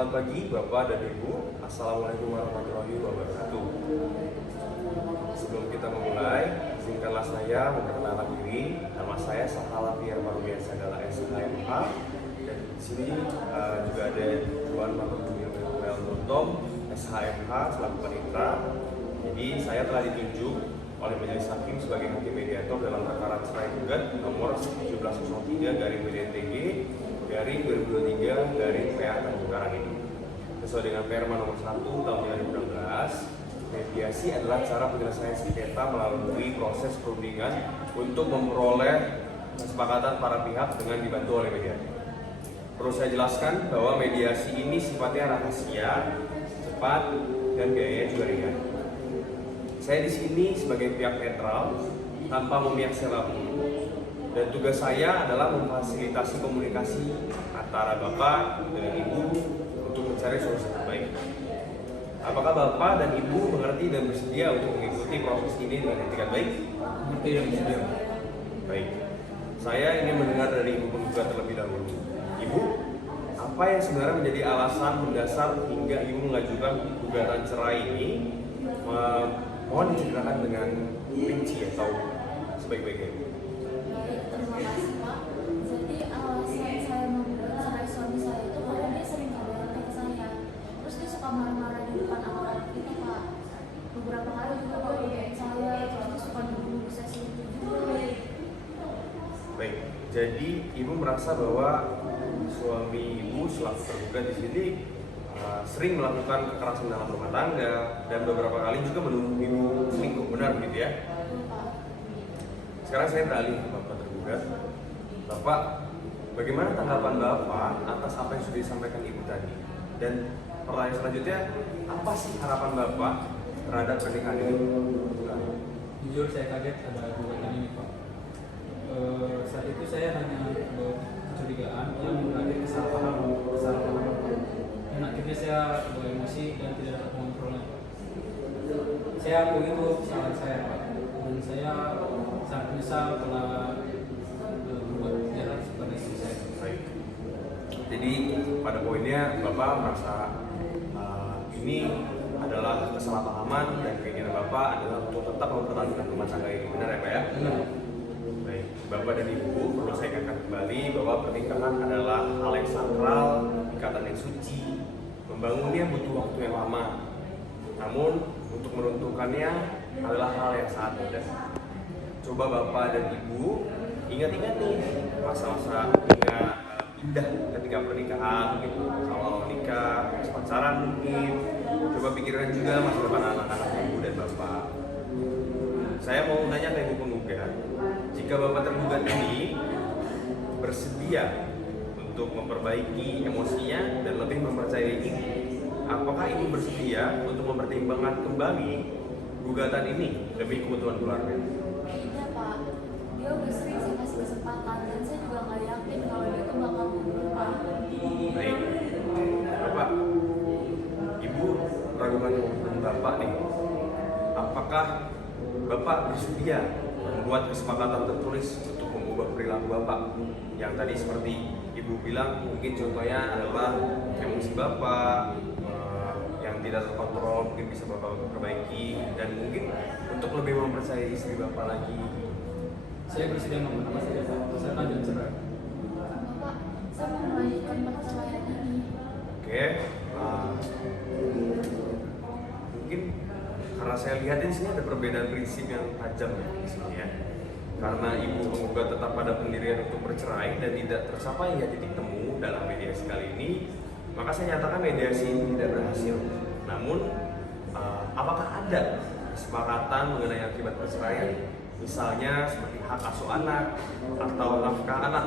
Selamat pagi Bapak dan Ibu. Assalamualaikum warahmatullahi wabarakatuh. Sebelum kita memulai, izinkanlah saya memperkenalkan diri. Nama saya Sahala Pierre Parubiasa adalah SHMH. Dan di sini juga ada Tuan Manugul Tom SHMH selaku panitra. Jadi saya telah ditunjuk oleh Majelis Hakim sebagai hakim mediator dalam perkara cerai gugat nomor 1703/BDTG dari 2023 dari PA Tanjung Karang ini. Sesuai dengan Perma nomor 1 tahun 2016, mediasi adalah cara penyelesaian sengketa melalui proses perundingan untuk memperoleh kesepakatan para pihak dengan dibantu oleh mediator. Perlu saya jelaskan bahwa mediasi ini sifatnya rahasia, cepat, dan biayanya juga ringan. Saya di sini sebagai pihak netral tanpa memihak siapapun. Dan tugas saya adalah memfasilitasi komunikasi antara Bapak dengan Ibu untuk mencari solusi terbaik. Apakah Bapak dan Ibu mengerti dan bersedia untuk mengikuti proses ini dengan etikat baik? Mengerti dan bersedia. Baik. Saya ingin mendengar dari Ibu penggugat terlebih dahulu. Ibu, apa yang sebenarnya menjadi alasan mendasar hingga Ibu mengajukan gugatan cerai ini? Mohon diceritakan dengan rinci atau sebaik-baiknya. Terima kasih Pak. Jadi alasan saya membuat cerai suami saya itu karena dia sering ngomong ke saya. Terus dia suka marah-marah di depan anak-anak kita Pak. Beberapa kali juga dia ngomongin saya, terus dia suka nuduh saya selingkuh juga. Baik, jadi Ibu merasa bahwa suami Ibu selaku tergugat di sini sering melakukan kekerasan dalam rumah tangga dan beberapa kali juga menuduh Ibu selingkuh, benar begitu ya? Sekarang saya beralih ke Bapak tergugat. Bapak, bagaimana tanggapan Bapak atas apa yang sudah disampaikan Ibu tadi? Dan pertanyaan selanjutnya, apa sih harapan Bapak terhadap pernikahan ini? Jujur saya kaget ada gugatan ini Pak. Saat itu saya hanya kecurigaan yang berakhir kesalahpahaman. Dan akhirnya saya emosi dan tidak dapat mengontrolnya. Saya akui itu kesalahan saya Pak. Dan saya sangat menyesal telah membuat jahat kepada istri saya. Baik. Jadi pada poinnya Bapak merasa ini adalah kesalahpahaman dan keinginan Bapak adalah untuk tetap mempertahankan rumah tangga ini, benar ya Pak ya? Benar. Baik, Bapak dan Ibu perlu saya ingatkan kembali bahwa pernikahan adalah hal yang sakral, ikatan yang suci. Membangunnya butuh waktu yang lama. Namun untuk meruntuhkannya adalah hal yang sangat mudah. Coba Bapak dan Ibu ingat-ingat nih masa-masa indah ketika pernikahan, gitu, awal menikah, pacaran mungkin. Coba pikirkan juga masa depan anak-anak Ibu dan Bapak. Saya mau nanya ke Ibu penggugat, jika Bapak tergugat ini bersedia untuk memperbaiki emosinya dan lebih mempercayai Ibu, apakah Ibu bersedia untuk mempertimbangkan kembali gugatan ini demi kebutuhan keluarga? Iya Pak, dia udah sering saya kasih kesempatan dan saya juga nggak yakin kalau dia tuh bakal berubah. Baik, Bapak, Ibu meragukan kebutuhan Bapak nih. Apakah Bapak bersedia membuat kesepakatan tertulis untuk mengubah perilaku Bapak? Yang tadi seperti Ibu bilang, mungkin contohnya adalah emosi Bapak yang tidak terkontrol, mungkin bisa Bapak perbaiki, dan mungkin untuk lebih mempercayai istri Bapak lagi. Saya bersedia apa saja Pak, asalkan jangan cerai. Bapak, saya mau melanjutkan perceraian ini. Oke, mungkin karena saya lihat di sini ada perbedaan prinsip yang tajam ya di sini ya. Karena Ibu penggugat tetap pada pendirian untuk bercerai dan tidak tercapai ya titik temu dalam mediasi kali ini, maka saya nyatakan mediasi ini tidak berhasil. Namun, apakah ada kesepakatan mengenai akibat perceraian? Misalnya seperti hak asuh anak atau nafkah anak.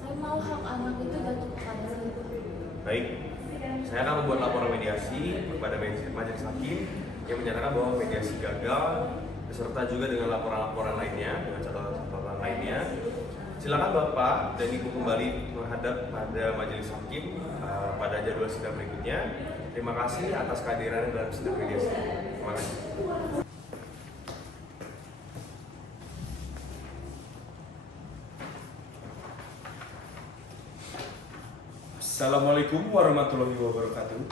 Saya mau hak anak itu jatuh kepada saya. Baik, saya akan membuat laporan mediasi kepada majelis hakim yang menyatakan bahwa mediasi gagal, beserta juga dengan laporan-laporan lainnya, dengan catatan-catatan lainnya. Silakan Bapak dan Ibu kembali menghadap pada majelis hakim pada jadwal sidang berikutnya. Terima kasih atas kehadirannya dalam sidang mediasi. Terima kasih. Assalamualaikum warahmatullahi wabarakatuh.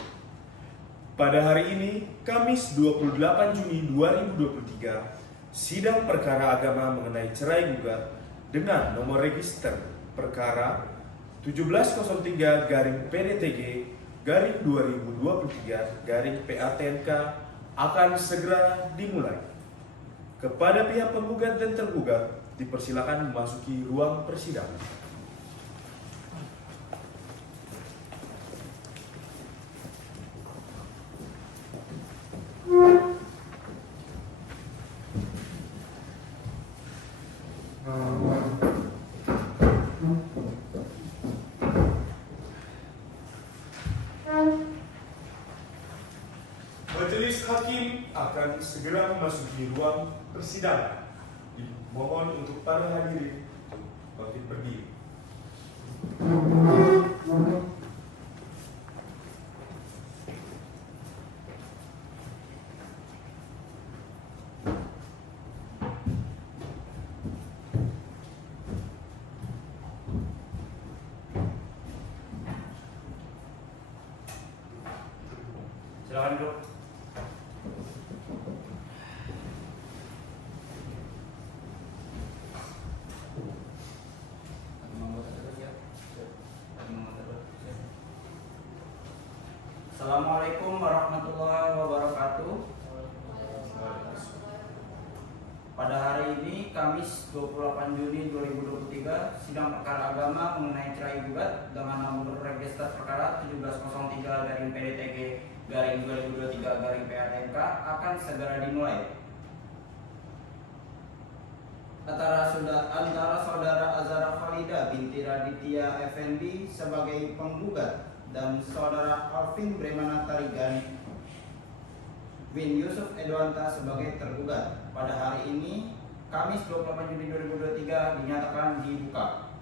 Pada hari ini, Kamis 28 Juni 2023, sidang perkara agama mengenai cerai gugat dengan nomor register perkara 1703-PDTG-2023-PATNK akan segera dimulai. Kepada pihak penggugat dan tergugat, dipersilakan memasuki ruang persidangan. Majelis Hakim akan segera memasuki ruang persidangan. Dimohon untuk para hadirin bangkit berdiri. Silakan duduk. Assalamualaikum warahmatullahi wabarakatuh. Pada hari ini, Kamis 28 Juni 2023, sidang perkara agama mengenai cerai gugat dengan nomor register perkara 1703-PDTG-2023-PATNK akan segera dimulai. Antara saudara Azhara Khalida binti Raditya Effendi sebagai penggugat dan saudara Alvin Bremana Tarigan bin Yusuf Edwanta sebagai tergugat. Pada hari ini, Kamis 28 Juni 2023 dinyatakan dibuka.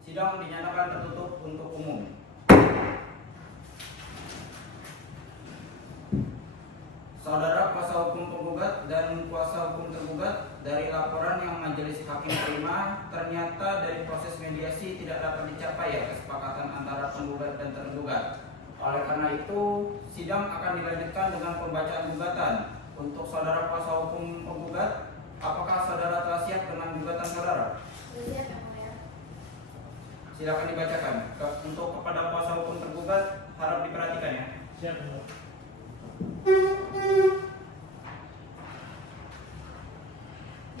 Sidang dinyatakan tertutup untuk umum. Saudara kuasa hukum penggugat dan kuasa hukum tergugat, dari laporan yang majelis hakim terima, ternyata dari proses mediasi tidak dapat dicapai kesepakatan antara penggugat dan tergugat. Oleh karena itu, sidang akan dilanjutkan dengan pembacaan gugatan. Untuk saudara kuasa hukum penggugat, apakah saudara telah siap dengan gugatan saudara? Siap, Yang Mulia. Silakan dibacakan. Untuk kepada kuasa hukum tergugat, harap diperhatikan ya. Siap.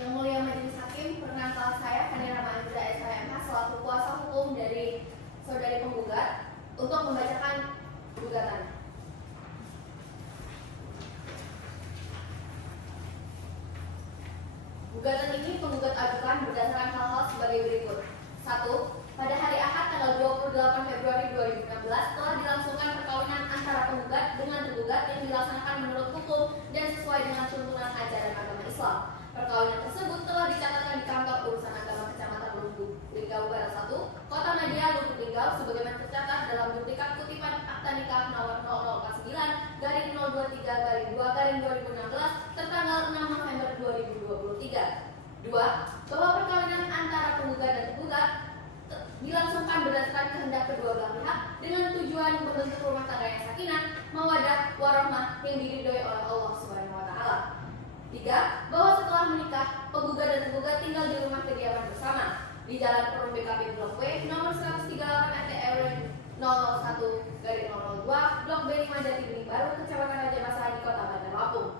Yang Mulia Majelis Hakim, perkenalkan saya Hanira Mahendra SHMH selaku kuasa hukum dari saudari penggugat untuk membacakan gugatan. Gugatan ini penggugat ajukan berdasarkan hal-hal sebagai berikut. 1. Pada hari Ahad tanggal 28 Februari 2016 telah dilangsungkan perkawinan antara penggugat dengan tergugat yang dilaksanakan menurut hukum dan sesuai dengan tuntunan ajaran agama Islam. Perkawinan tersebut telah dicatatkan di kantor urusan agama Kecamatan Lubuk Linggau Barat 1, Kota Nadia, Lubuk Linggau, sebagaimana tercatat dalam duplikat kutipan akta nikah nomor 0049-23-2-2016 tertanggal 6 November 2023. 2. Bahwa perkawinan antara penggugat dan tergugat dilangsungkan berdasarkan kehendak kedua belah pihak dengan tujuan membentuk rumah tangga yang sakinah, mawaddah, warahmah yang diridhoi oleh Allah Subhanahu wa taala. 3. Bahwa setelah menikah, penggugat dan tergugat tinggal di rumah kediaman bersama di Jalan Perum BKP Blok W nomor 138 RT RW 001/002 Blok B5 Jati Bening Baru, Kecamatan Raja Basah di Kota Bandar Lampung.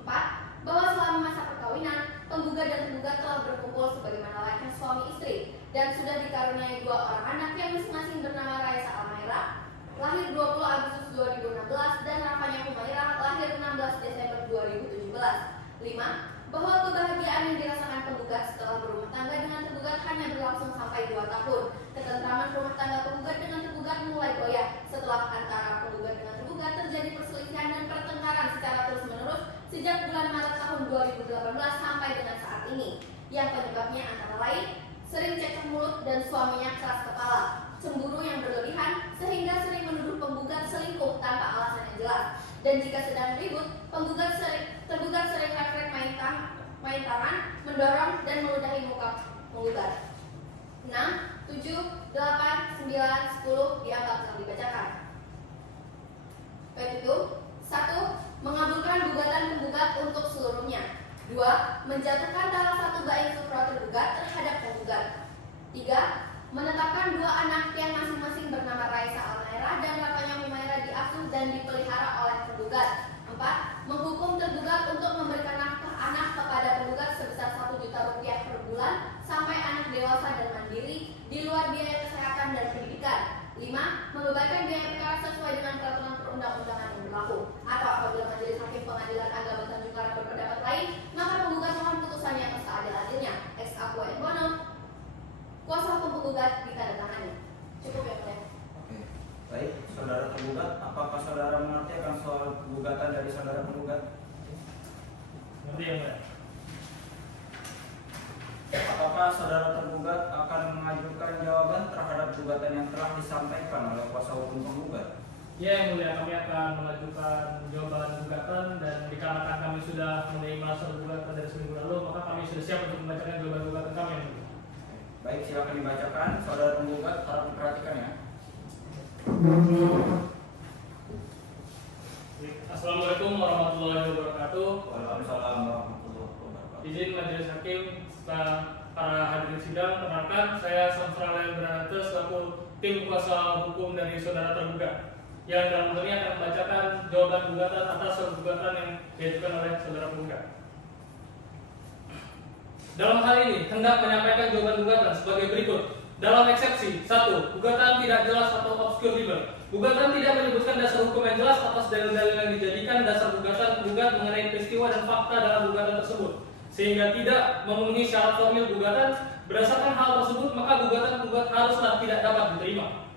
4. Bahwa selama masa perkawinan, penggugat dan tergugat telah berkumpul sebagaimana layaknya suami istri dan sudah dikaruniai 2 orang anak yang masing-masing bernama Raisa Almaira, lahir 20 Agustus 2016, dan Rafanya Humaira, lahir 16 Desember 2017. 5. Bahwa kebahagiaan yang dirasakan penggugat setelah berumah tangga dengan tergugat hanya berlangsung sampai 2 tahun. Ketentraman rumah tangga penggugat dengan tergugat mulai goyah setelah antara penggugat dengan tergugat terjadi perselisihan dan pertengkaran secara terus-menerus sejak bulan Maret tahun 2018 sampai dengan saat ini, yang penyebabnya antara lain sering cekcok mulut dan suaminya keras kepala, cemburu yang berlebihan sehingga sering menuduh penggugat selingkuh tanpa alasan yang jelas, dan jika sedang ribut, tergugat sering refleks main tangan, mendorong dan meludahi muka penggugat. 6. 7, 8, 9, 10 dianggap telah dibacakan. Baik itu, 1. Mengabulkan gugatan penggugat untuk seluruhnya. 2. Menjatuhkan salah satu baik supra tergugat terhadap penggugat. 3. Menetapkan dua anak yang masing-masing bernama Raisa Almaira dan Rafanya Humaira diasuh dan dipelihara oleh penggugat. 4. Menghukum tergugat untuk memberikan nafkah anak kepada penggugat sebesar 1 juta rupiah per bulan sampai anak dewasa dan mandiri di luar biaya kesehatan dan pendidikan. 5. Membebankan biaya perkara sesuai dengan peraturan perundang-undangan yang berlaku. Atau apabila majelis hakim pengadilan agama Tanjung Karang berpendapat lain, maka penggugat mohon putusannya yang seadil-adilnya. Ex aquo et bono. Kuasa hukum penggugat ditandatangani. Cukup ya, Mulia. Oke. Baik, saudara tergugat, apakah saudara mengerti akan soal gugatan dari saudara penggugat? Ngerti ya, Mbak? Apakah saudara tergugat akan mengajukan jawaban terhadap gugatan yang telah disampaikan oleh kuasa hukum penggugat? Ya, yang mulia, kami akan mengajukan jawaban gugatan dan dikarenakan kami sudah menerima surat gugatan dari seminggu lalu, maka kami sudah siap untuk membacakan jawaban gugatan kami, yang mulia. Baik, silakan dibacakan. Saudara penggugat harap diperhatikan ya. Assalamualaikum warahmatullahi wabarakatuh. Waalaikumsalam warahmatullahi wabarakatuh. Izin majelis hakim serta para hadirin sidang, perkenalkan saya Samsra Layan Beranata selaku tim kuasa hukum dari saudara tergugat yang dalam hal ini akan membacakan jawaban gugatan atas surat gugatan yang diajukan oleh saudara penggugat. Dalam hal ini hendak menyampaikan jawaban gugatan sebagai berikut. Dalam eksepsi 1. Gugatan tidak jelas atau obscure libel. Gugatan tidak menyebutkan dasar hukum yang jelas atas dalil-dalil yang dijadikan dasar gugatan penggugat mengenai peristiwa dan fakta dalam gugatan tersebut, sehingga tidak memenuhi syarat formil gugatan. Berdasarkan hal tersebut, maka gugatan penggugat haruslah tidak dapat diterima.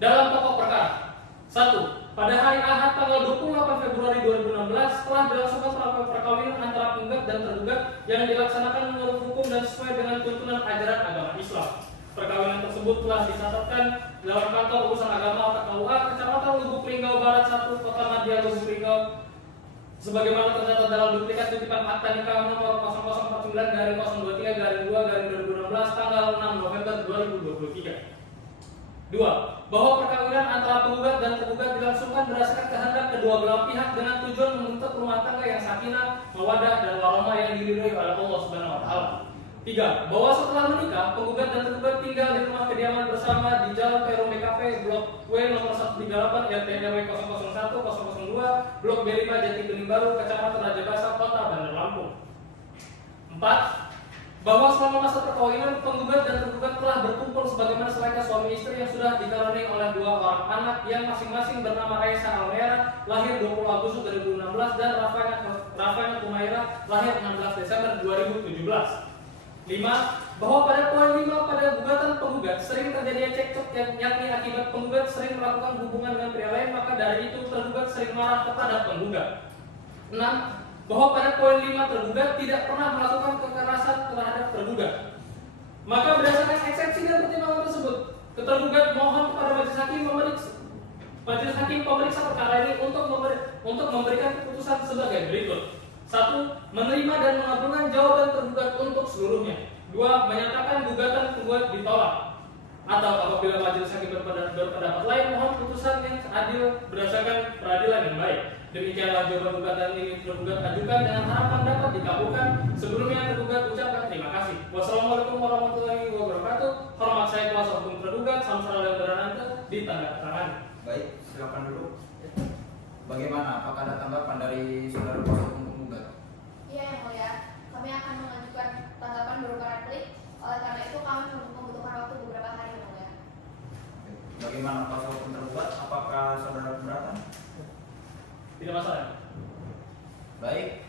Dalam pokok perkara 1. Pada hari Ahad tanggal 28 Februari 2016 telah dilangsungkan perkawinan antara penggugat dan tergugat yang dilaksanakan menurut hukum dan sesuai dengan tuntunan ajaran agama Islam. Perkawinan tersebut telah dicatatkan dalam kantor urusan agama atau KUA Kecamatan Lubuk Linggau Barat 1, Kota Madia Lubuk Linggau, sebagaimana tercatat dalam duplikat titipan akta nikah nomor 0049-023-2-2016 tanggal 6 November 2023. 2. Bahwa perkawinan antara penggugat dan tergugat dilangsungkan berdasarkan kehendak kedua belah pihak dengan tujuan membentuk rumah tangga yang sakinah, mawaddah dan warahmah yang diridhoi oleh Allah Subhanahu wa taala. 3. Bahwa setelah menikah, penggugat dan tergugat tinggal di rumah kediaman bersama di Jalan Perum BKP Blok W nomor 138 RT RW 001 002 Blok B5 Jati Bening Baru, Kecamatan Raja Basa, Kota Bandar Lampung. 4. Bahwa selama masa perkawinan, penggugat dan tergugat telah berkumpul sebagaimana selayaknya suami istri yang sudah dikaruniai oleh dua orang anak yang masing-masing bernama Raisa Almaira lahir 20 Agustus 2016 dan Rafanya Humaira lahir 16 Desember 2017. 5. Bahwa pada poin 5 pada gugatan penggugat sering terjadi cekcok yakni akibat penggugat sering melakukan hubungan dengan pria lain, maka dari itu tergugat sering marah kepada penggugat. 6. Bahwa pada poin 5 tergugat tidak pernah melakukan kekerasan terhadap tergugat. Maka berdasarkan eksepsi dan pertimbangan tersebut, tergugat mohon kepada majelis hakim pemeriksa perkara ini untuk memberikan keputusan sebagai berikut. 1. Menerima dan mengabulkan jawaban tergugat untuk seluruhnya. 2. Menyatakan gugatan penggugat ditolak. Atau apabila majelis hakim berpendapat lain, mohon putusan yang adil berdasarkan peradilan yang baik. Demikianlah jawaban gugatan ini tergugat ajukan dengan harapan dapat dikabulkan. Sebelumnya tergugat ucapkan terima kasih. Wassalamualaikum warahmatullahi wabarakatuh. Hormat saya kuasa hukum tergugat Samsra Layan Beranata ditandatangani. Baik, silakan dulu. Bagaimana? Apakah ada tanggapan dari saudara kuasa hukum penggugat? Iya, yang mulia. Kami akan mengajukan tanggapan berupa replik. Oleh karena itu kami membutuhkan waktu beberapa hari, yang mulia. Bagaimana kuasa hukum tergugat? Apakah saudara keberatan? Tidak masalah. Baik,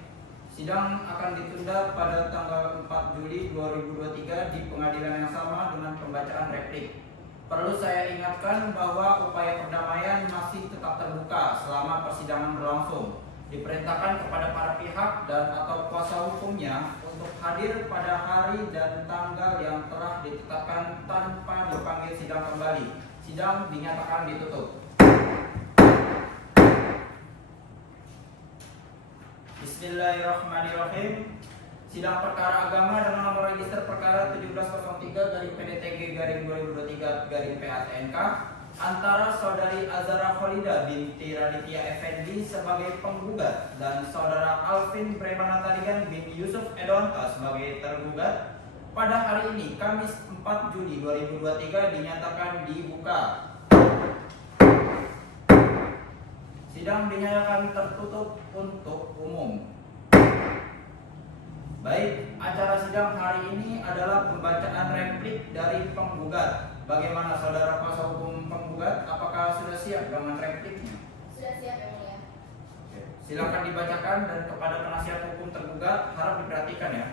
sidang akan ditunda pada tanggal 4 Juli 2023 di pengadilan yang sama dengan pembacaan replik. Perlu saya ingatkan bahwa upaya perdamaian masih tetap terbuka selama persidangan berlangsung. Diperintahkan kepada para pihak dan atau kuasa hukumnya untuk hadir pada hari dan tanggal yang telah ditetapkan tanpa dipanggil sidang kembali. Sidang dinyatakan ditutup. Bismillahirrahmanirrahim. Sidang perkara agama dengan nomor register perkara 1703-PDTG-2023-PATNK antara saudari Azara Khalida binti Raditya Effendi sebagai penggugat dan saudara Alvin Premanatarigan bin Yusuf Edonta sebagai tergugat pada hari ini Kamis 4 Juli 2023 dinyatakan dibuka. Sidang dinyatakan tertutup untuk umum. Baik, acara sidang hari ini adalah pembacaan replik dari penggugat. Bagaimana saudara kuasa hukum penggugat? Apakah sudah siap dengan repliknya? Sudah siap Yang Mulia. Oke. Silakan dibacakan dan kepada penasihat hukum tergugat harap diperhatikan ya.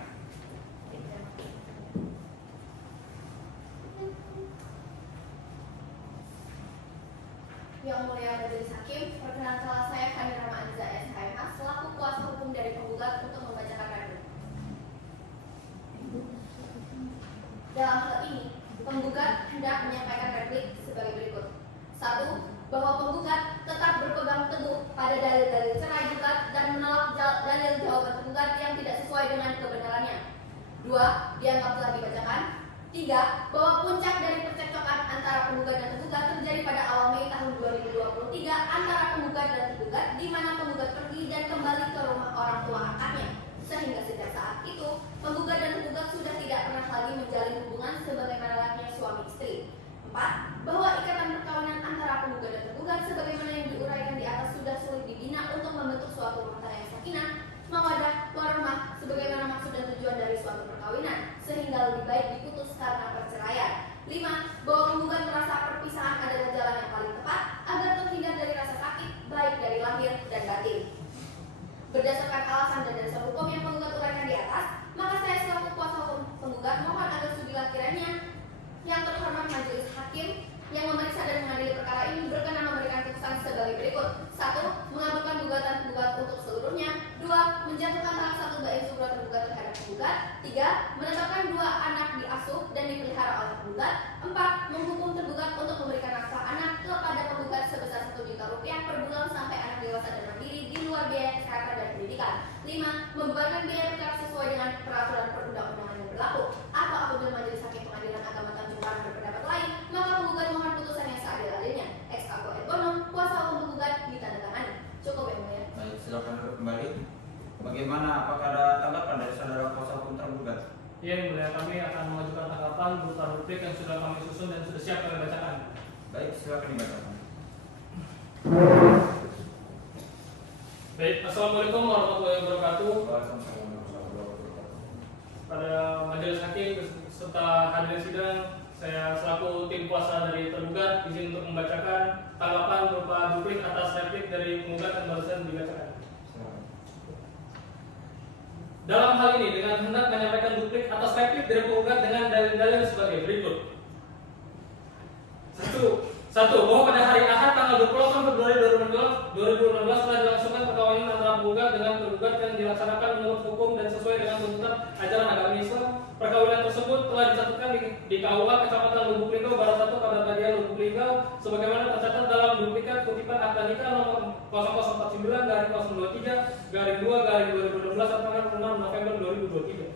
Yang Mulia Majelis Hakim, perkenankanlah saya Fani Rama Anza SHMH selaku kuasa hukum dari penggugat untuk membacakan replik. Dalam hal ini, penggugat hendak menyampaikan replik sebagai berikut. 1. Bahwa penggugat tetap berpegang teguh pada dalil-dalil cerai gugat dan menolak dalil jawaban penggugat yang tidak sesuai dengan kebenarannya. 2. Dianggap telah dibacakan. 3. Bahwa puncak dari percekcokan antara penggugat dan tergugat terjadi pada awal Mei tahun 2023 antara penggugat dan tergugat, di mana penggugat pergi dan kembali ke rumah orang tua angkatnya. Sehingga sejak saat itu, penggugat dan tergugat sudah tidak pernah lagi menjalin hubungan sebagaimana layaknya suami istri. 4. Bahwa ikatan perkawinan antara penggugat dan tergugat sebagaimana yang diuraikan di atas sudah sulit dibina untuk membentuk suatu rumah tangga yang sakinah, mawaddah, warahmah sebagaimana maksud dan tujuan dari suatu perkawinan, sehingga lebih baik diputus karena perceraian. 5. Bahwa penggugat merasa perpisahan adalah jalan yang paling tepat agar terhindar dari rasa sakit baik dari lahir dan batin. Berdasarkan alasan dan dasar hukum yang penggugat uraikan di atas, maka saya selaku kuasa hukum penggugat mohon agar sudilah kiranya yang terhormat majelis hakim yang memeriksa dan mengadili perkara ini berkenan memberikan putusan sebagai berikut. 1. Mengabulkan gugatan penggugat untuk seluruhnya. 2. Menjatuhkan salah satu baik surat tergugat terhadap penggugat. 3. Menetapkan 2 anak diasuh dan dipelihara oleh penggugat. 4. Menghukum tergugat untuk memberikan nafkah anak kepada penggugat sebesar 1 juta rupiah per bulan sampai anak dewasa dan mandiri di luar biaya kesehatan dan pendidikan. 5. Membebankan biaya perkara sesuai dengan peraturan perundang-undangan yang berlaku. Atau apabila majelis hakim pengadilan agama Tanjung Karang berpendapat lain, maka penggugat mohon putusan yang seadil-adilnya. Ex ago et bonum, kuasa hukum penggugat ditandatangani. Cukup Yang Mulia. Baik, silakan duduk kembali. Bagaimana? Apakah ada tanggapan dari saudara kuasa hukum tergugat? Ya, Yang Mulia, kami akan mengajukan tanggapan berupa replik yang sudah kami susun dan sudah siap kami bacakan. Baik, silakan dibacakan. Baik, Assalamualaikum warahmatullahi wabarakatuh. Waalaikumsalam warahmatullahi wabarakatuh. Pada majelis hakim serta hadirin sidang, saya selaku tim kuasa dari tergugat izin untuk membacakan tanggapan berupa duplik atas replik dari penggugat yang barusan dibacakan. Dalam hal ini dengan hendak menyampaikan duplik atas replik dari penggugat dengan dalil-dalil sebagai berikut. 1. Bahwa pada hari Ahad tanggal 28 Februari 2016 telah dilangsungkan perkawinan antara penggugat dengan tergugat yang dilaksanakan menurut hukum dan sesuai dengan tuntunan ajaran agama Islam. Perkawinan tersebut telah dicatatkan di KUA Kecamatan Lubuk Linggau Barat 1 Kabupaten Bagian Lubuk Linggau sebagaimana tercatat dalam duplikat kutipan akta nikah nomor 0049/023/2/2016 tanggal 6 November 2023.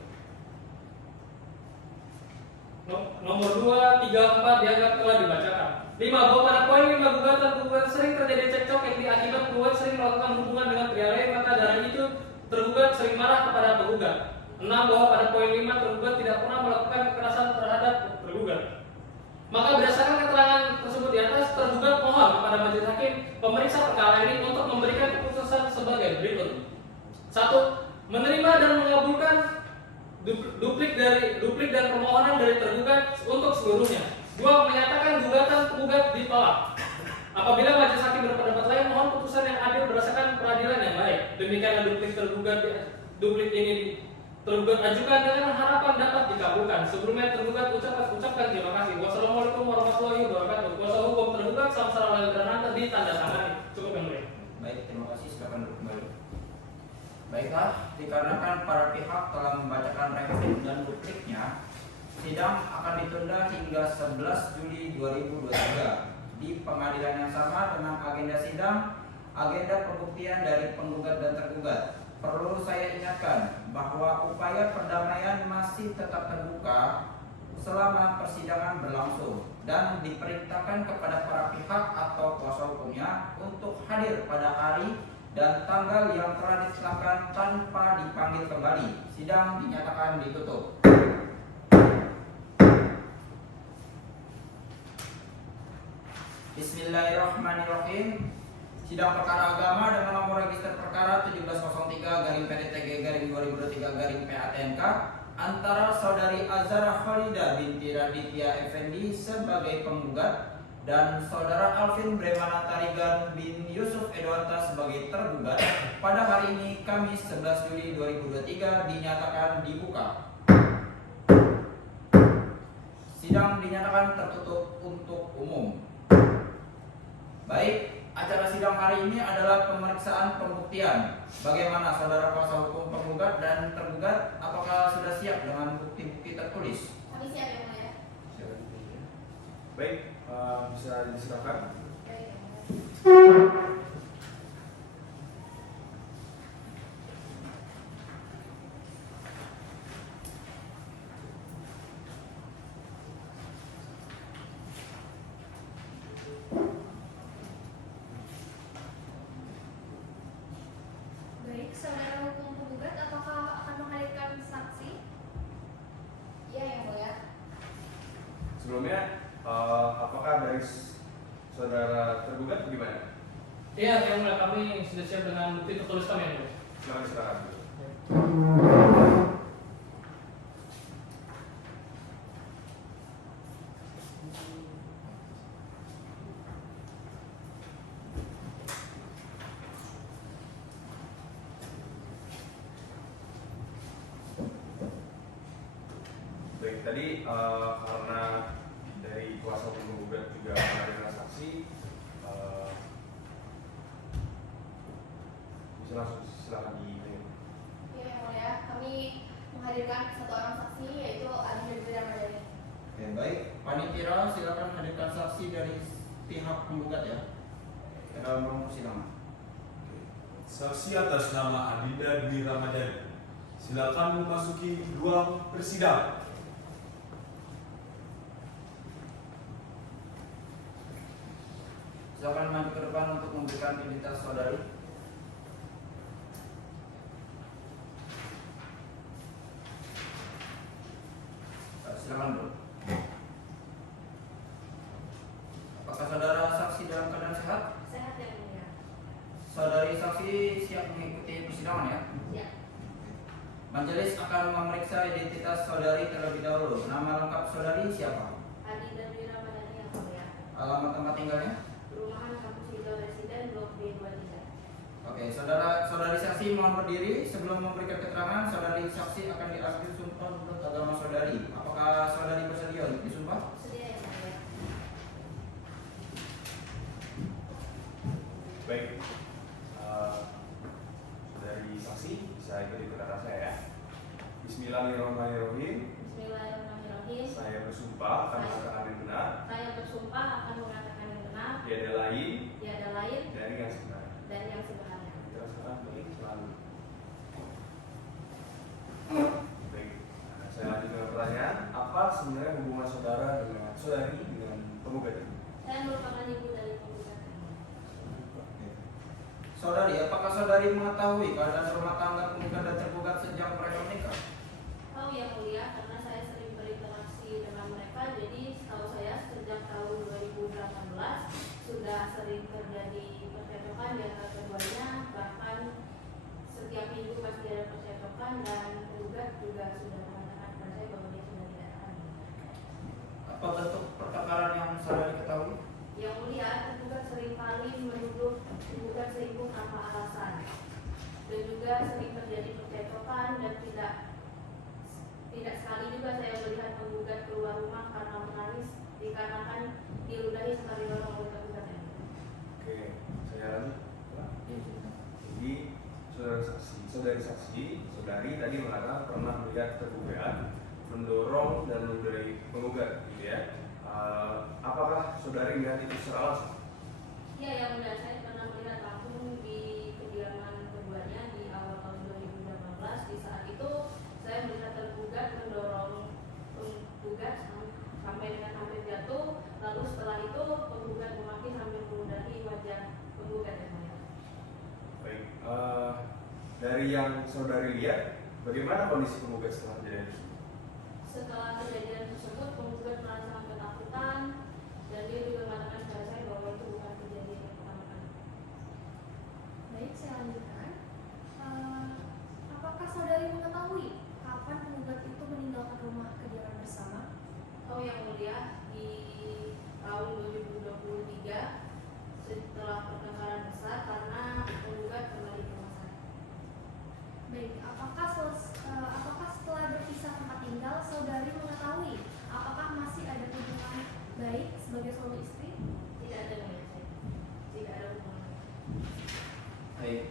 Nomor 2, 3, 4 dianggap telah dibacakan. 5. Bahwa pada poin 5 gugatan sering terjadi cekcok yang diakibat penggugat sering melakukan hubungan dengan pria lain, maka dari itu tergugat sering marah kepada penggugat. 6. Bahwa pada poin 5 tergugat tidak pernah melakukan kekerasan terhadap tergugat. Maka berdasarkan keterangan tersebut di atas, tergugat mohon kepada majelis hakim pemeriksa perkara ini untuk memberikan keputusan sebagai berikut. 1. Menerima dan mengabulkan duplik dan permohonan dari tergugat untuk seluruhnya. 2. Menyatakan gugatan penggugat ditolak. Apabila majelis hakim berpendapat lain, mohon putusan yang adil berdasarkan peradilan yang baik. Demikianlah duplik ini tergugat ajukan dengan harapan dapat dikabulkan. Sebelumnya tergugat ucapkan terima kasih. Wassalamualaikum warahmatullahi wabarakatuh. Kuasa hukum tergugat Samsara Langgrananta ditandatangani. Cukup Yang Mulia. Baik, terima kasih. Silakan duduk kembali. Baiklah, dikarenakan para pihak telah membacakan replik dan dupliknya, sidang akan ditunda hingga 11 Juli 2023 di pengadilan yang sama dengan agenda sidang, agenda pembuktian dari penggugat dan tergugat. perlu saya ingatkan bahwa upaya perdamaian masih tetap terbuka selama persidangan berlangsung dan diperintahkan kepada para pihak atau kuasa hukumnya untuk hadir pada hari dan tanggal yang telah ditetapkan tanpa dipanggil kembali. Sidang dinyatakan ditutup. Bismillahirrahmanirrahim. Sidang perkara agama dengan nomor register perkara 1703-PDTG-2023-PATNK antara saudari Azhara Khalidah binti Raditya Effendi sebagai penggugat dan saudara Alvin Bremana Tarigan bin Yusuf Edwanta sebagai tergugat pada hari ini Kamis 11 Juli 2023 dinyatakan dibuka. Sidang dinyatakan tertutup untuk umum. Baik, acara sidang hari ini adalah pemeriksaan pembuktian. Bagaimana saudara kuasa hukum penggugat dan tergugat? Apakah sudah siap dengan bukti-bukti tertulis? Kami siap yang mulia. Baik, bisa disilakan. Baik, yang mulia. Baik, saudara hukum penggugat, apakah akan menghadirkan saksi? Iya, yang mulia. Sebelumnya, apakah dari saudara tergugat bagaimana? Iya, yang mulia, kami sudah siap dengan bukti tertulis kami yang mulia. Silakan. Baik, tadi karena dari kuasa hukum penggugat juga menghadirkan saksi, bisa langsung silakan di. Iya, yang mulia. Kami menghadirkan satu orang saksi, yaitu Ali Dewi Ramadhani. Oke, baik. Panitia silakan hadirkan saksi dari pihak penggugat ya. Ke dalam ruang persidangan. Saksi atas nama Adinda Dwi Ramadhani, silakan memasuki ruang persidangan. Silakan maju ke depan untuk memberikan identitas saudari. Silakan bro. Apakah saudara saksi dalam keadaan sehat? Sehat, yang mulia. Saudari saksi siap mengikuti persidangan ya? Siap. Majelis akan memeriksa identitas saudari terlebih dahulu. Nama lengkap saudari siapa? Ali Dewi Ramadhani, yang mulia. Alamat tempat tinggalnya? Perumahan Kampus Hijau Residen Blok B23. Oke, saudari saksi mohon berdiri. Sebelum memberikan keterangan, saudari saksi akan diambil sumpah menurut agama saudari. Apakah saudari bersedia untuk disumpah? Sedia, yang mulia. Baik, saudari saksi bisa ikuti kata saya ya. Bismillahirrahmanirrahim. Bismillahirrahmanirrahim. Saya bersumpah akan mengatakan yang benar, Saya bersumpah akan mengatakan yang benar, tiada lain tiada lain dari yang sebenarnya. dan yang sebenarnya. Kita serahkan baik selalu. Baik, saya lanjut dengan pertanyaan. Apa sebenarnya hubungan saudara dengan saudari dengan penggugat ini? Saya merupakan ibu dari penggugat. Saudari, apakah saudari mengetahui keadaan rumah tangga penggugat dan tergugat sejak mereka menikah? Tahu, yang mulia, karena saya sering berinteraksi dengan mereka. Jadi setahu saya sejak tahun 2018 sudah sering terjadi percekcokan di antara keduanya. Bahkan setiap minggu pasti ada percekcokan, dan penggugat juga sudah mengatakan kepada saya bahwa dia sudah tidak akan menikah. Apa bentuk pertengkaran yang saudari ketahui? Yang mulia, penggugat seringkali menuduh penggugat selingkuh tanpa alasan, dan juga sering terjadi percekcokan, dan tidak sekali juga saya melihat penggugat keluar rumah karena menangis dikarenakan diludahi serta didorong oleh penggugatnya. Oke, saya lanjut. Jadi saudari tadi mengatakan pernah melihat tergugat mendorong dan meludahi penggugat, gitu ya. Apakah saudari melihat itu secara langsung? Iya, yang mulia, saya pernah melihat langsung di kediaman keduanya di awal tahun penggugat yang mulia. Baik, dari yang saudari lihat, bagaimana kondisi penggugat setelah kejadian tersebut? Setelah kejadian tersebut, penggugat merasa ketakutan dan dia juga mengatakan kepada saya bahwa itu bukan kejadian yang pertama kali. Baik, saya lanjutkan. Apakah saudari mengetahui kapan penggugat itu meninggalkan rumah kediaman bersama? Oh yang mulia, di tahun 2023 setelah pertengkaran besar karena penggugat kembali ke rumah saya. Baik, apakah setelah berpisah tempat tinggal, saudari mengetahui apakah masih ada hubungan baik sebagai suami istri? Tidak ada yang mulia, tidak ada hubungan. Baik.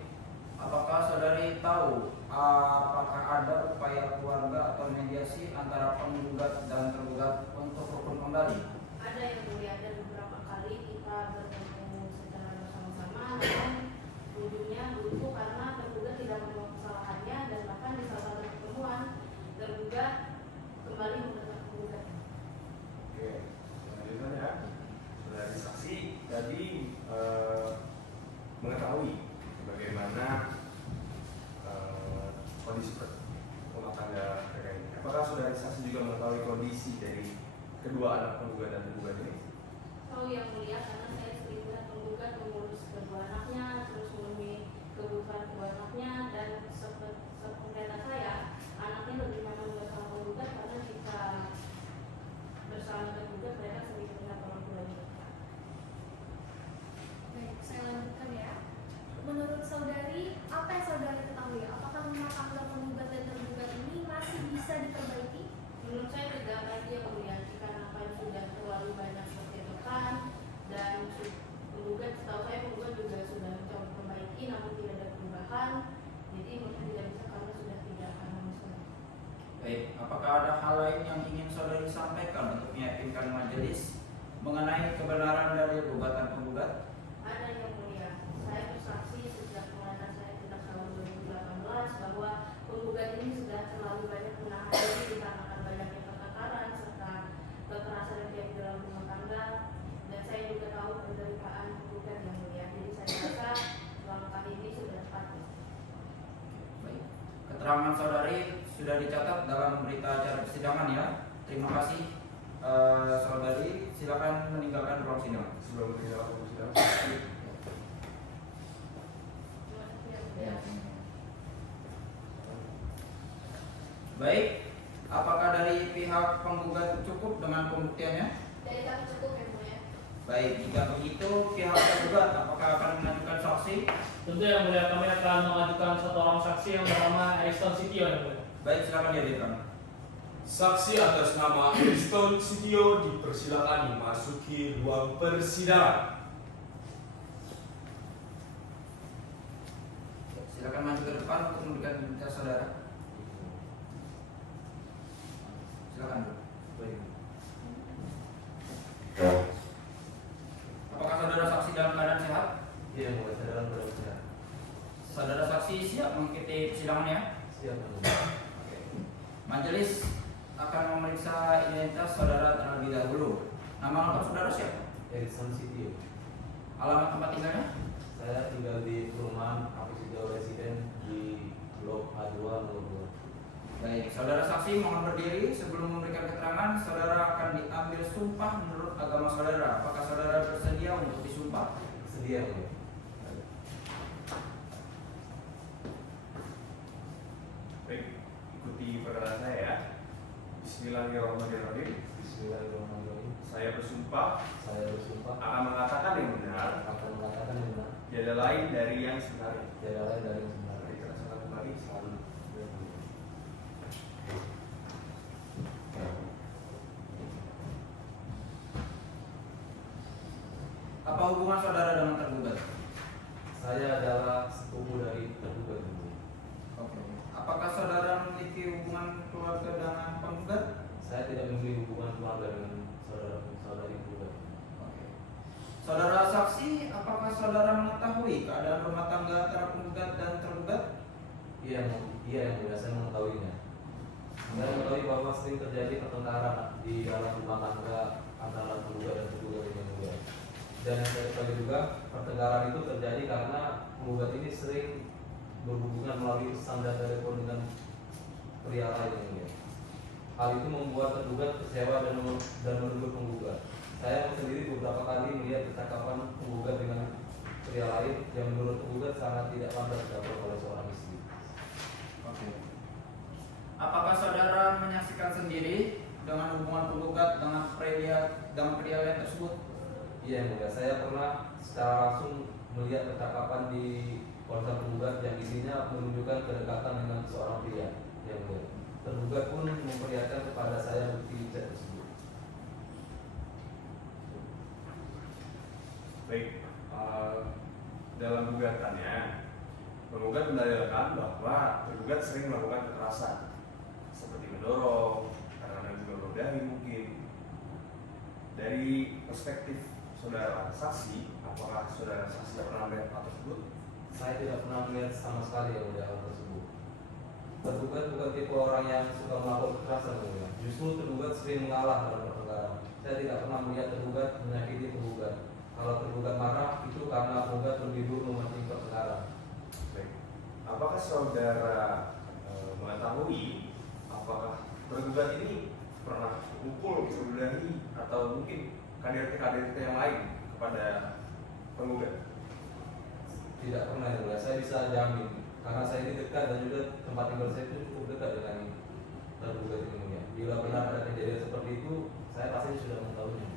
Apakah saudari tahu apakah ada upaya keluarga atau mediasi antara penggugat dan tergugat untuk rukun kembali? Ada yang mulia, ada beberapa kali kita bertemu secara bersama-sama dan ujungnya buntu karena tergugat tidak menemukan kesalahannya dan bahkan di salah satu pertemuan tergugat kembali mendesak penggugat. Oke, selanjutnya ya, saudari saksi tadi mengetahui bagaimana kondisi rumah tangga mereka ini. Apakah saudari saksi juga mengetahui kondisi dari kedua anak penggugat dan tergugat ini? Oh yang mulia, karena saya sering melihat penggugat mengurus kedua anaknya, terus memenuhi kebutuhan kedua anaknya, dan sepengetahuan saya, anaknya lebih nyaman bersama penggugat karena jika bersama tergugat mereka sering melihat orang tuanya. Baik, saya lanjutkan ya. Menurut saudari, apa yang saudari ketahui? Apakah rumah tangga penggugat dan tergugat ini masih bisa diperbaiki? Menurut saya tidak lagi yang mulia, dikarenakan sudah terlalu banyak percekcokan dan penggugat, setahu saya penggugat juga sudah mencoba memperbaiki namun tidak ada perubahan, jadi mungkin tidak bisa karena sudah tidak harmonis lagi. Baik, apakah ada hal lain yang ingin saudari sampaikan untuk meyakinkan majelis mengenai kebenaran dari gugatan penggugat? Ada yang mulia, saya bersaksi sejak penglihatan saya sejak tahun 2018 bahwa penggugat ini sudah terlalu banyak menahan diri dikarenakan banyaknya pertengkaran serta kekerasan yang terjadi dalam rumah tangga, dan saya juga tahu penderitaan penggugat yang mulia, jadi saya rasa langkah ini sudah tepat. Baik. Keterangan saudari sudah dicatat dalam berita acara persidangan ya. Terima kasih. Saudari, silakan meninggalkan ruang sidang. Sebelum kita lakukan sidang, Terima kasih yang mulia. Baik, apakah dari pihak penggugat cukup dengan pembuktiannya? Dari kami cukup yang mulia. Baik, jika begitu pihak tergugat apakah akan mengajukan saksi? Tentu yang mulia, kami akan mengajukan satu orang saksi yang bernama Ariston Sitio yang mulia. Baik, silakan dihadirkan. Saksi atas nama Ariston Sitio dipersilakan memasuki ruang persidangan. Silakan maju ke depan untuk memberikan identitas saudara. Silakan. Apakah saudara saksi dalam keadaan sehat? Iya, mulai saudara berusaha. Saudara saksi siap mengikuti persidangannya? Siap, Oke. Majelis akan memeriksa identitas saudara terlebih dahulu. Nama lengkap saudara siapa? Erikson Sitio. Alamat tempat tinggalnya? Saya tinggal di perumahan Aposito Residen di Blok A2 nomor 2. Baik, saudara saksi mohon berdiri. Sebelum memberikan keterangan, saudara akan diambil sumpah menurut agama saudara. Apakah saudara bersedia untuk disumpah? Sedia, ya. baik, ikuti perkataan saya ya. Bismillahirrahmanirrahim. Bismillahirrahmanirrahim. Saya bersumpah Saya bersumpah akan mengatakan yang benar, akan mengatakan yang benar, tiada lain dari yang sebenarnya. tiada lain dari yang sebenarnya. Mari kita salat kembali selalu. Apa hubungan saudara dengan tergugat? Saya adalah sepupu dari tergugat. Oke. Apakah saudara memiliki hubungan keluarga dengan penggugat? Saya tidak memiliki hubungan keluarga dengan saudari tergugat. Oke. Saudara saksi, apakah saudara mengetahui keadaan rumah tangga antara penggugat dan tergugat? Iya, yang mulia, saya mengetahuinya. Saya mengetahui bahwa sering terjadi pertengkaran di dalam rumah tangga antara tergugat dan tergugat yang mulia. Dan yang saya ketahui juga pertengkaran itu terjadi karena penggugat ini sering berhubungan melalui sambungan telepon dengan pria lain yang mulia. Hal itu membuat tergugat kecewa dan menuduh penggugat. Saya sendiri beberapa kali melihat percakapan penggugat dengan pria lain yang menurut penggugat sangat tidak pantas dilakukan oleh seorang istri. Oke. Apakah saudara menyaksikan sendiri dengan hubungan penggugat dengan pria lain tersebut? Iya yang mulia, saya pernah secara langsung melihat percakapan di ponsel penggugat yang isinya menunjukkan kedekatan dengan seorang pria yang mulia. Tergugat pun memperlihatkan kepada saya bukti chat tersebut. Baik, dalam gugatannya, penggugat mendalilkan bahwa tergugat sering melakukan kekerasan seperti mendorong, karena juga meludahi mungkin. Dari perspektif saudara saksi, apakah saudara saksi pernah melihat hal tersebut? Saya tidak pernah melihat sama sekali yang mulia hal tersebut. Tergugat bukan tipe orang yang suka melakukan kekerasan yang mulia. Justru tergugat sering mengalah dalam pertengkaran. Saya tidak pernah melihat tergugat menyakiti penggugat. Kalau tergugat marah itu karena penggugat lebih dulu memancing pertengkaran. Baik, apakah saudara mengetahui apakah tergugat ini pernah pukul, meludahi, atau mungkin KDRT yang lain kepada penggugat? Tidak pernah yang mulia. Saya bisa jamin karena saya ini dekat dan juga tempat tinggal saya itu cukup dekat dengan tergugat ini mulia. Bila benar ada kejadian seperti itu, saya pasti sudah mengetahuinya.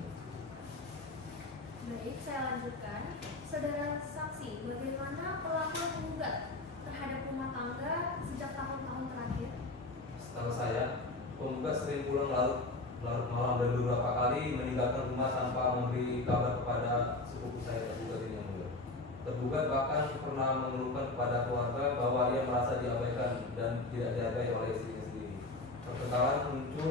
Baik, saya lanjutkan. Saudara saksi, bagaimana perlakuan penggugat terhadap rumah tangga sejak tahun-tahun terakhir? Setahu saya, penggugat sering pulang larut malam dan beberapa kali meninggalkan rumah tanpa memberi kabar kepada sepupu saya tergugat ini yang mulia. Tergugat bahkan pernah mengeluhkan kepada keluarga bahwa ia merasa diabaikan dan tidak dihargai oleh istrinya sendiri. Pertengkaran muncul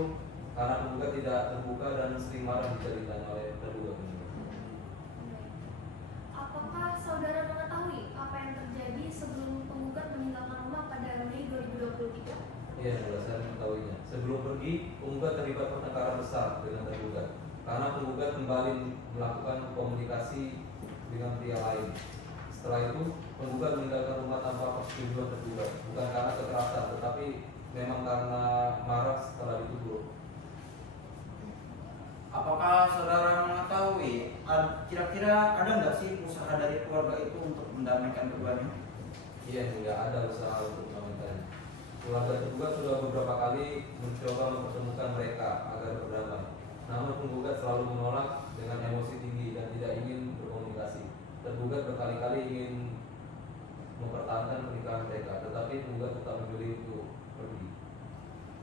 karena penggugat tidak terbuka dan sering marah jika ditanya oleh tergugat ini. Apakah saudara mengetahui apa yang terjadi sebelum penggugat meninggalkan rumah pada Mei 2023? Iya, sudah saya mengetahuinya. Sebelum pergi, penggugat terlibat pertengkaran besar dengan tergugat karena penggugat kembali melakukan komunikasi dengan pria lain. Setelah itu, penggugat meninggalkan rumah tanpa persetujuan tergugat, bukan karena kekerasan, tetapi memang karena marah setelah dituduh. Apakah saudara mengetahui kira-kira ada nggak sih usaha dari keluarga itu untuk mendamaikan keduanya? Iya, tidak ada usaha untuk mendamaikannya. Keluarga tergugat sudah beberapa kali mencoba mempertemukan mereka agar berdamai. Namun penggugat selalu menolak dengan emosi tinggi dan tidak ingin berkomunikasi. Tergugat berkali-kali ingin mempertahankan pernikahan mereka, tetapi penggugat tetap memilih untuk pergi.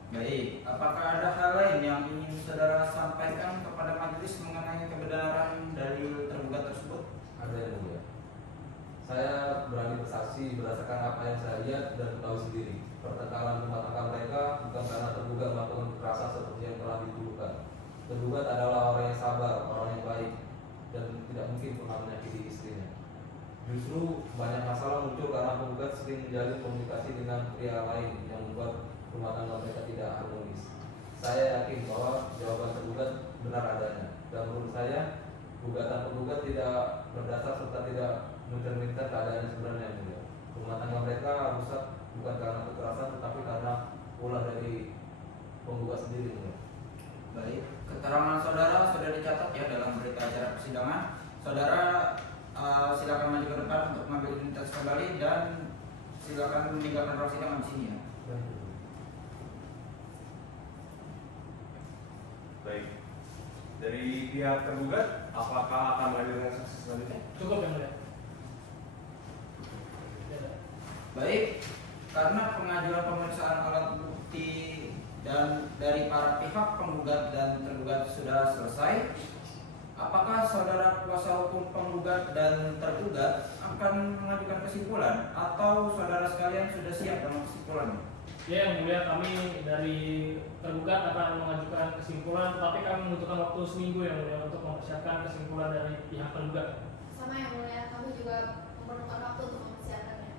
Baik, apakah ada hal lain yang ingin saudara sampaikan kepada majelis mengenai kebenaran dari tergugat tersebut? Ada yang mulia. Saya berani bersaksi berdasarkan apa yang saya lihat dan tahu sendiri. Pertengkaran rumah tangga mereka bukan karena tergugat melakukan kekerasan seperti yang telah dituduhkan. Tergugat adalah orang yang sabar, orang yang baik, dan tidak mungkin pernah menyakiti istrinya. Justru banyak masalah muncul karena penggugat sering menjalin komunikasi dengan pria lain yang membuat rumah tangga mereka tidak harmonis. Saya yakin bahwa jawaban tergugat benar adanya, dan menurut saya gugatan penggugat tidak berdasar serta tidak mencerminkan keadaan yang sebenarnya yang mulia. Rumah tangga mereka rusak bukan karena kekerasan tetapi karena ulah dari penggugat sendiri mulia. Baik, keterangan saudara sudah dicatat ya dalam berita acara persidangan. Saudara silakan maju ke depan untuk mengambil identitas kembali dan silakan meninggalkan ruang sidang di sini ya. Baik, dari pihak tergugat, apakah akan menghadirkan saksi selanjutnya? Cukup yang mulia. Baik, karena pengajuan pemeriksaan alat bukti dan dari para pihak penggugat dan tergugat sudah selesai, apakah saudara kuasa hukum penggugat dan tergugat akan mengajukan kesimpulan atau saudara sekalian sudah siap dengan kesimpulannya? Ya yang mulia, kami dari tergugat akan mengajukan kesimpulan, tapi kami membutuhkan waktu seminggu yang mulia untuk mempersiapkan kesimpulan dari pihak tergugat. Sama yang mulia, kami juga memerlukan waktu untuk mempersiapkannya.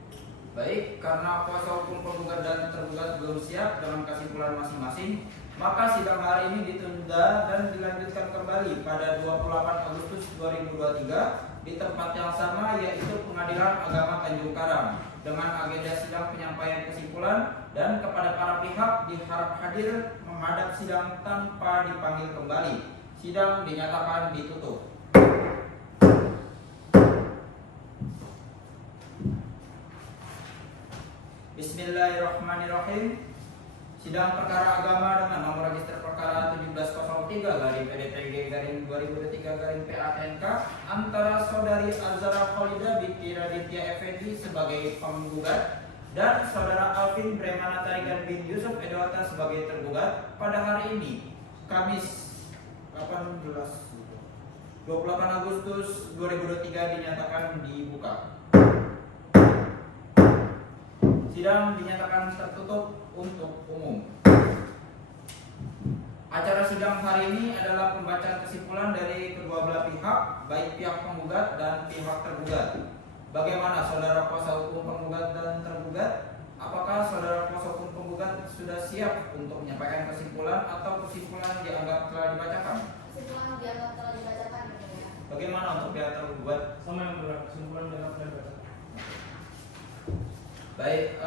Baik, karena kuasa hukum penggugat dan tergugat belum siap dengan kesimpulan masing-masing, maka sidang hari ini ditunda dan dilanjutkan kembali pada 28 Agustus 2023 di tempat yang sama, yaitu Pengadilan Agama Tanjung Karang, dengan agenda sidang penyampaian kesimpulan, dan kepada para pihak diharap hadir menghadap sidang tanpa dipanggil kembali. Sidang dinyatakan ditutup. Bismillahirrahmanirrahim. Sidang perkara agama dengan nomor register perkara 1703/PDTG/2023/PATNK antara saudari Azhara Khalida binti Raditya Effendi sebagai penggugat dan saudara Alvin Bremana Tarigan bin Yusuf Edwata sebagai tergugat pada hari ini, Kamis 28 Agustus 2023 dinyatakan dibuka. Sidang dinyatakan tertutup untuk umum. Acara sidang hari ini adalah pembacaan kesimpulan dari kedua belah pihak, baik pihak penggugat dan pihak tergugat. Bagaimana saudara kuasa hukum penggugat dan tergugat? Apakah saudara kuasa hukum penggugat sudah siap untuk menyampaikan kesimpulan atau kesimpulan dianggap telah dibacakan? Kesimpulan dianggap telah dibacakan. Bagaimana untuk pihak tergugat? Sama yang berat, kesimpulan dalam pendapat. Baik,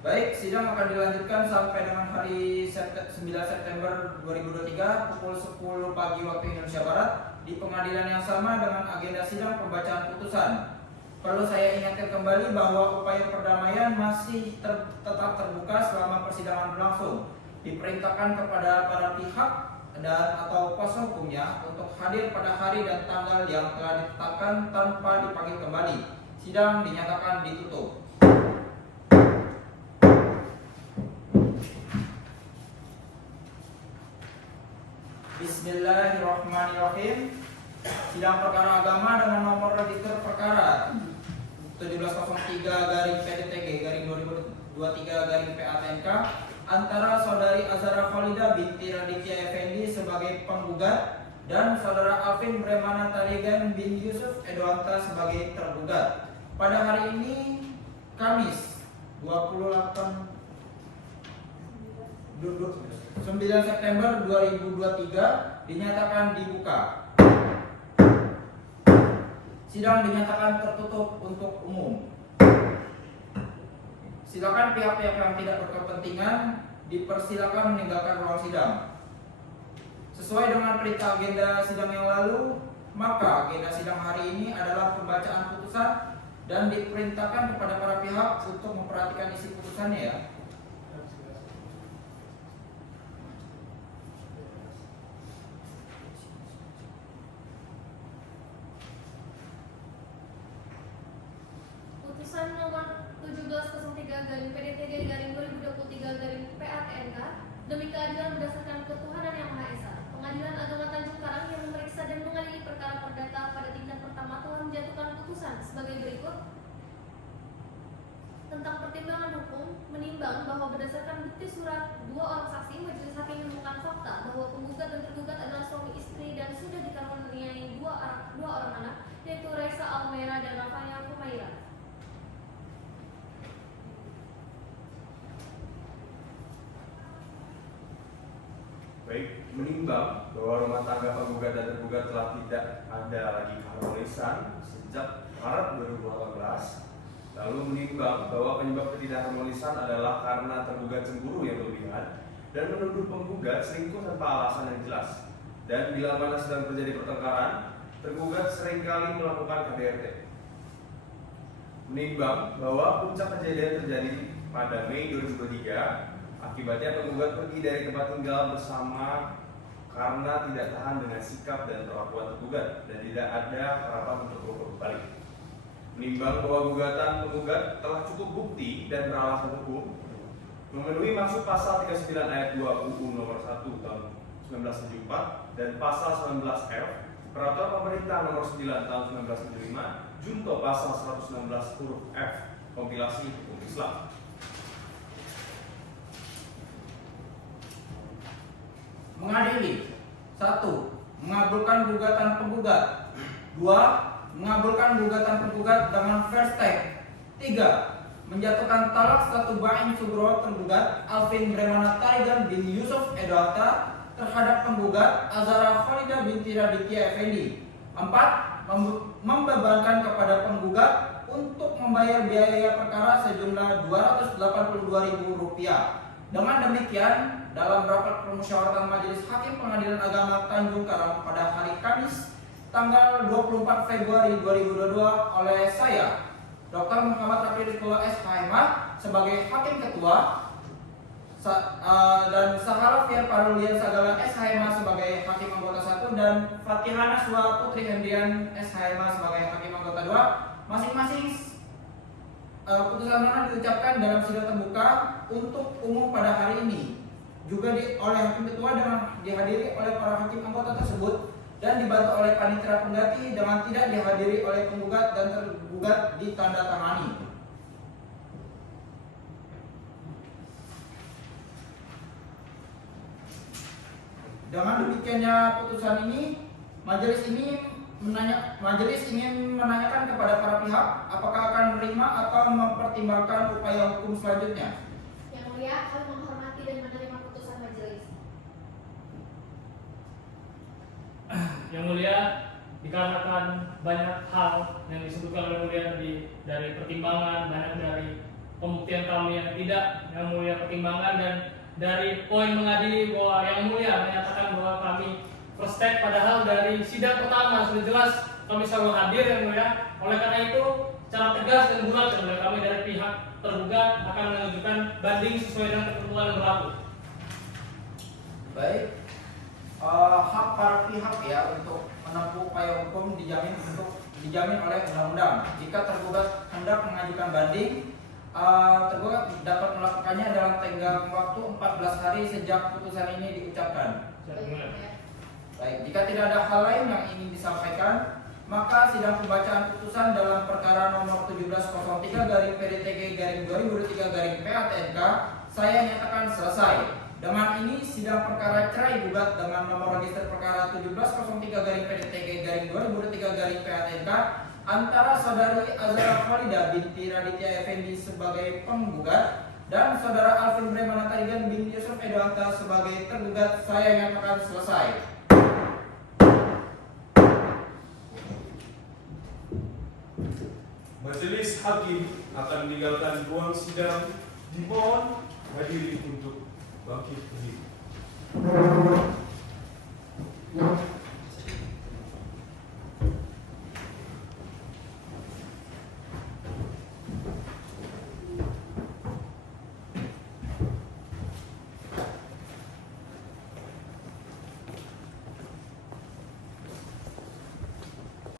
Baik, sidang akan dilanjutkan sampai dengan hari 9 September 2023 pukul 10 pagi waktu Indonesia Barat di pengadilan yang sama dengan agenda sidang pembacaan putusan. Perlu saya ingatkan kembali bahwa upaya perdamaian masih tetap terbuka selama persidangan berlangsung. Diperintahkan kepada para pihak dan atau kuasa hukumnya untuk hadir pada hari dan tanggal yang telah ditetapkan tanpa dipanggil kembali. Sidang dinyatakan ditutup. Bismillahirrahmanirrahim. Sidang perkara agama dengan nomor register perkara 1703/PDTG/2023/PATNK antara saudari Azhara Khalida binti Raditya Effendi sebagai penggugat dan saudara Alvin Bremana Tarigan bin Yusuf Edwanta sebagai tergugat. Pada hari ini, Kamis 9 September 2023 dinyatakan dibuka. Sidang dinyatakan tertutup untuk umum. Silakan pihak-pihak yang tidak berkepentingan dipersilakan meninggalkan ruang sidang. Sesuai dengan perintah agenda sidang yang lalu, maka agenda sidang hari ini adalah pembacaan putusan dan diperintahkan kepada para pihak untuk memperhatikan isi putusannya ya. Putusan nomor 1703/PDTG/2023/PATNK demi keadilan berdasarkan ketuhanan yang Maha Esa. Pengadilan Agama Tanjung Karang yang memeriksa dan mengadili perkara perdata pada tingkat pertama telah menjatuhkan putusan sebagai berikut. Tentang pertimbangan hukum, menimbang bahwa berdasarkan bukti surat 2 orang saksi, majelis hakim menemukan fakta bahwa penggugat dan tergugat adalah suami istri dan sudah dikaruniai dua orang anak, yaitu Raisa Almera dan Rafael Humaira. Baik, menimbang bahwa rumah tangga penggugat dan tergugat telah tidak ada lagi keharmonisan sejak Maret 2018. Lalu menimbang bahwa penyebab ketidakharmonisan adalah karena tergugat cemburu yang berlebihan dan menuduh penggugat selingkuh tanpa alasan yang jelas. Dan bila mana sedang terjadi pertengkaran, tergugat seringkali melakukan KDRT. Menimbang bahwa puncak kejadian terjadi pada Mei 2023. Akibatnya penggugat pergi dari tempat tinggal bersama karena tidak tahan dengan sikap dan perlakuan tergugat dan tidak ada harapan untuk berbalik. Menimbang bahwa gugatan penggugat telah cukup bukti dan beralasan hukum, memenuhi maksud pasal 39 ayat 2 UU nomor 1 tahun 1974 dan pasal 19F Peraturan Pemerintah nomor 9 tahun 1975 junto pasal 116 huruf F kompilasi hukum Islam. Mengadili 1. Mengabulkan gugatan penggugat. 2. Mengabulkan gugatan penggugat dengan first take. 3. menjatuhkan talak satu Bain Sugro tergugat Alvin Bremana Tarigan bin Yusuf Edwata terhadap penggugat Azara Khalida binti Raditya Effendi. 4. Membebankan kepada penggugat untuk membayar biaya perkara sejumlah Rp282.000. Dengan demikian, dalam rapat permusyawaratan Majelis Hakim Pengadilan Agama Tanjung Karang pada hari Kamis tanggal 24 Februari 2022 oleh saya, Dr. Muhammad Rafi Rizqullah SHMH sebagai Hakim Ketua dan Sahala Fier Parulian Sagala SHMH sebagai Hakim Anggota 1 dan Fatihana Naswa Putri Hendrian SHMH sebagai Hakim Anggota 2. Masing-masing putusan mana diucapkan dalam sidang terbuka untuk umum pada hari ini. Juga oleh Hakim Ketua dengan dihadiri oleh para hakim anggota tersebut dan dibantu oleh panitera pengganti dengan tidak dihadiri oleh penggugat dan tergugat ditandatangani. Dengan demikiannya putusan ini, majelis ingin menanyakan kepada para pihak apakah akan menerima atau mempertimbangkan upaya hukum selanjutnya. Yang mulia, kami menghormati dan menerima putusan majelis. Yang mulia, dikarenakan banyak hal yang disebutkan oleh mulia dari pertimbangan, banyak dari pembuktian kami yang tidak, yang mulia pertimbangan dan dari poin mengadili bahwa yang mulia menyatakan bahwa kami prospek padahal dari sidang pertama sudah jelas kami selalu hadir yang mulia. Oleh karena itu, secara tegas dan bulat yang mulia kami dari pihak tergugat akan mengajukan banding sesuai dengan ketentuan yang berlaku. Baik, hak para pihak ya untuk menempuh upaya hukum dijamin oleh undang-undang. Jika tergugat hendak mengajukan banding, tergugat dapat melakukannya dalam tenggang waktu 14 hari sejak putusan ini diucapkan. Baik, jika tidak ada hal lain yang ingin disampaikan, maka sidang pembacaan putusan dalam perkara nomor 1703-PDTG-2023-PATNK saya nyatakan selesai. Dengan ini sidang perkara cerai gugat dengan nomor register perkara 1703-PDTG-2023-PATNK antara saudari Azara Khalida binti Raditya Effendi sebagai penggugat dan saudara Alvin Bremana Tarigan bin Yusuf Edwata sebagai tergugat saya nyatakan selesai. Majelis Hakim akan meninggalkan ruang sidang. Dimohon hadiri untuk bangkit berdiri.